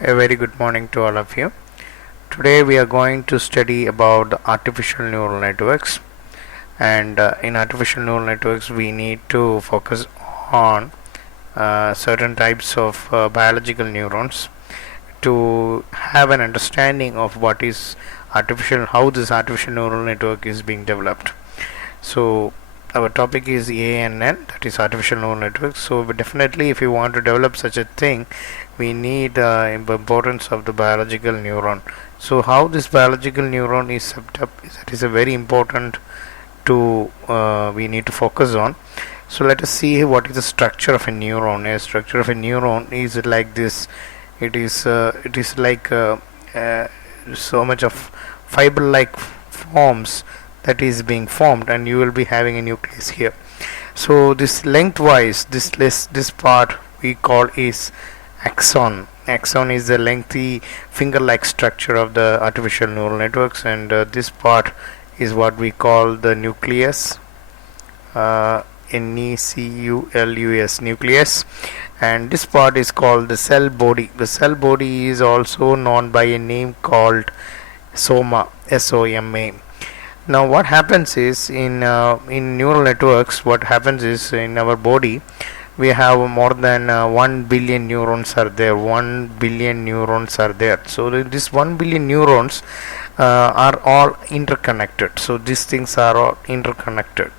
A very good morning to all of you. Today we are going to study about the artificial neural networks, and in artificial neural networks we need to focus on certain types of biological neurons to have an understanding of what is how this artificial neural network is being developed. So our topic is ANN, that is artificial neural networks. So definitely, if you want to develop such a thing, we need importance of the biological neuron. So how this biological neuron is set up, that is a very important to we need to focus on. So let us see what is the structure of a neuron. A structure of a neuron is like this. It is like so much of fiber-like forms that is being formed, and you will be having a nucleus here. So this lengthwise, this part we call is axon. Axon is the lengthy finger-like structure of the artificial neural networks, and this part is what we call the nucleus. NECULUS, nucleus, and this part is called the cell body. The cell body is also known by a name called soma, SOMA. Now what happens is in neural networks, what happens is in our body we have more than 1 billion neurons are there. 1 billion neurons are there. So this 1 billion neurons are all interconnected. So these things are all interconnected.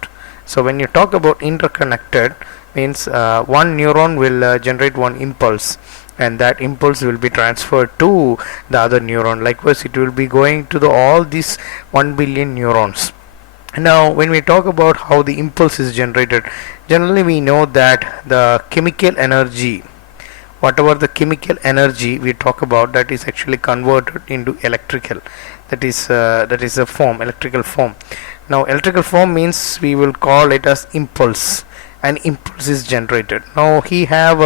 So when you talk about interconnected, means one neuron will generate one impulse, and that impulse will be transferred to the other neuron. Likewise, it will be going to all these 1 billion neurons. Now when we talk about how the impulse is generated, generally we know that the chemical energy, whatever the chemical energy we talk about, that is actually converted into electrical. That is a form, electrical form. Now electrical form means we will call it as impulse, and impulse is generated. Now he have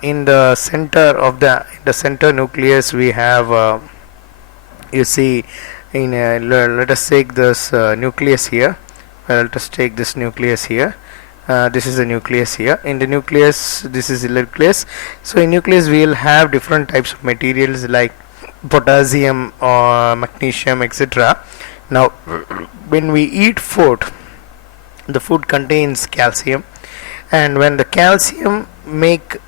in the center of the center nucleus we have you see in let us take this nucleus here. Let us take this nucleus here. This is the nucleus here. In the nucleus, this is the nucleus. So in nucleus we will have different types of materials like potassium or magnesium, etc. Now when we eat food, the food contains calcium, and when the calcium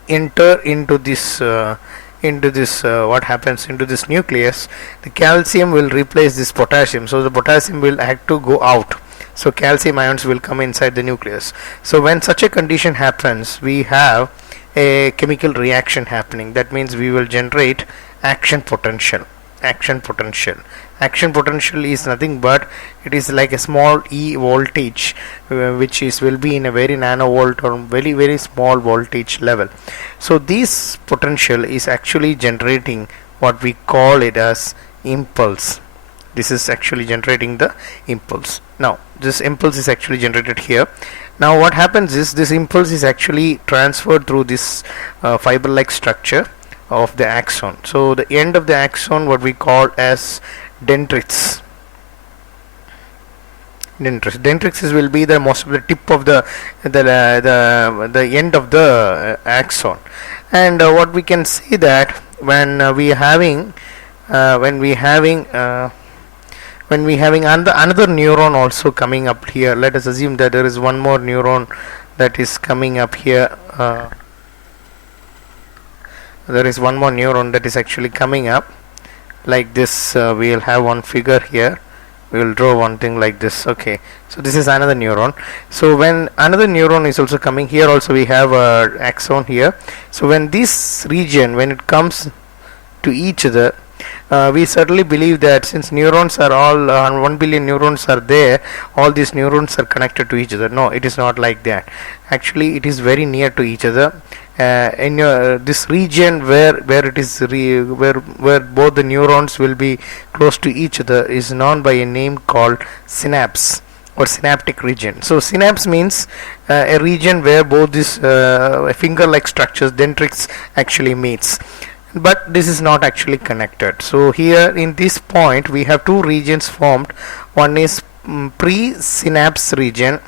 enter into this what happens into this nucleus, the calcium will replace this potassium, so the potassium will have to go out, so calcium ions will come inside the nucleus. So when such a condition happens, we have a chemical reaction happening. That means we will generate action potential. Action potential is nothing but it is like a small E voltage which will be in a very nanovolt or very very small voltage level. So this potential is actually generating what we call it as impulse. This is actually generating the impulse. Now this impulse is actually generated here. Now what happens is this impulse is actually transferred through this fiber like structure of the axon. So the end of the axon, what we call as dendrites. Dendrites will be the most of the tip of the end of the axon. And what we can see that when we having another neuron also coming up here. Let us assume that there is one more neuron that is coming up here. There is one more neuron that is actually coming up like this. We will have one figure here. We will draw one thing like this. Okay, so this is another neuron. So when another neuron is also coming here, also we have a axon here. So when this region, when it comes to each other, we certainly believe that since neurons are all 1 billion neurons are there, all these neurons are connected to each other. No, it is not like that. Actually it is very near to each other. In this region where it is where both the neurons will be close to each other is known by a name called synapse or synaptic region. So synapse means a region where both these finger like structures, dendrites, actually meets, but this is not actually connected. So here in this point we have two regions formed. One is pre-synapse region,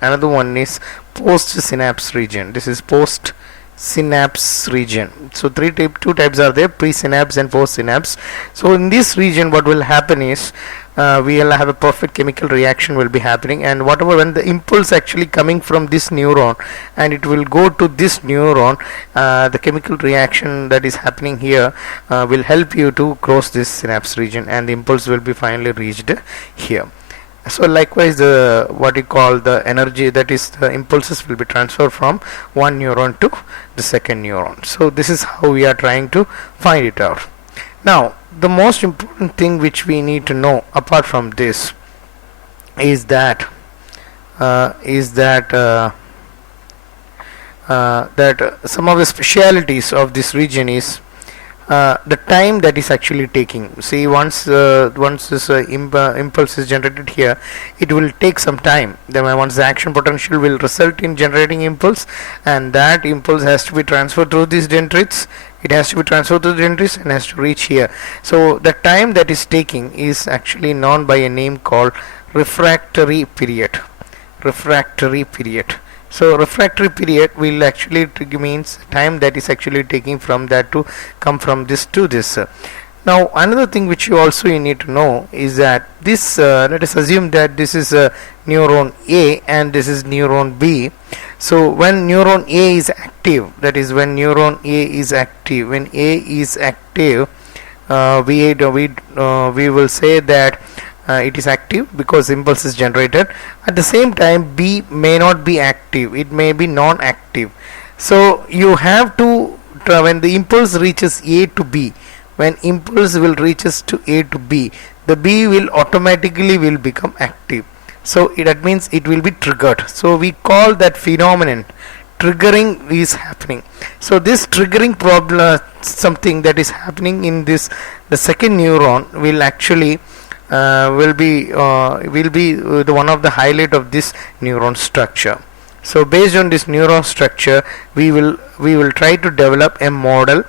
another one is post synapse region. This is post synapse region. So two types are there, pre-synapse and post-synapse. So in this region what will happen is we will have a perfect chemical reaction will be happening, and whatever when the impulse actually coming from this neuron and it will go to this neuron, the chemical reaction that is happening here will help you to cross this synapse region, and the impulse will be finally reached here. So likewise, the what you call the energy, that is the impulses, will be transferred from one neuron to the second neuron. So this is how we are trying to find it out. Now the most important thing which we need to know apart from this is that some of the specialities of this region is the time that is actually taking. See, once this impulse is generated here, it will take some time. Then once the action potential will result in generating impulse, and that impulse has to be transferred through these dendrites. It has to be transferred to the dendrites and has to reach here. So the time that is taking is actually known by a name called refractory period. Refractory period. So refractory period will actually means time that is actually taking from that to come from this to this. Now another thing which you need to know is that this let us assume that this is neuron A and this is neuron B. So when neuron A is active, that is when neuron A is active, when A is active, we will say that it is active because impulse is generated. At the same time, B may not be active, it may be non-active. So you have to when the impulse reaches A to B, when impulse will reaches to A to B, the B will automatically will become active. So that means it will be triggered. So we call that phenomenon triggering is happening. So this triggering problem, something that is happening in this, the second neuron will actually will be the one of the highlight of this neuron structure. So based on this neuron structure, we will try to develop a model.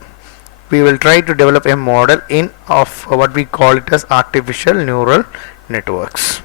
We will try to develop a model in of what we call it as artificial neural networks.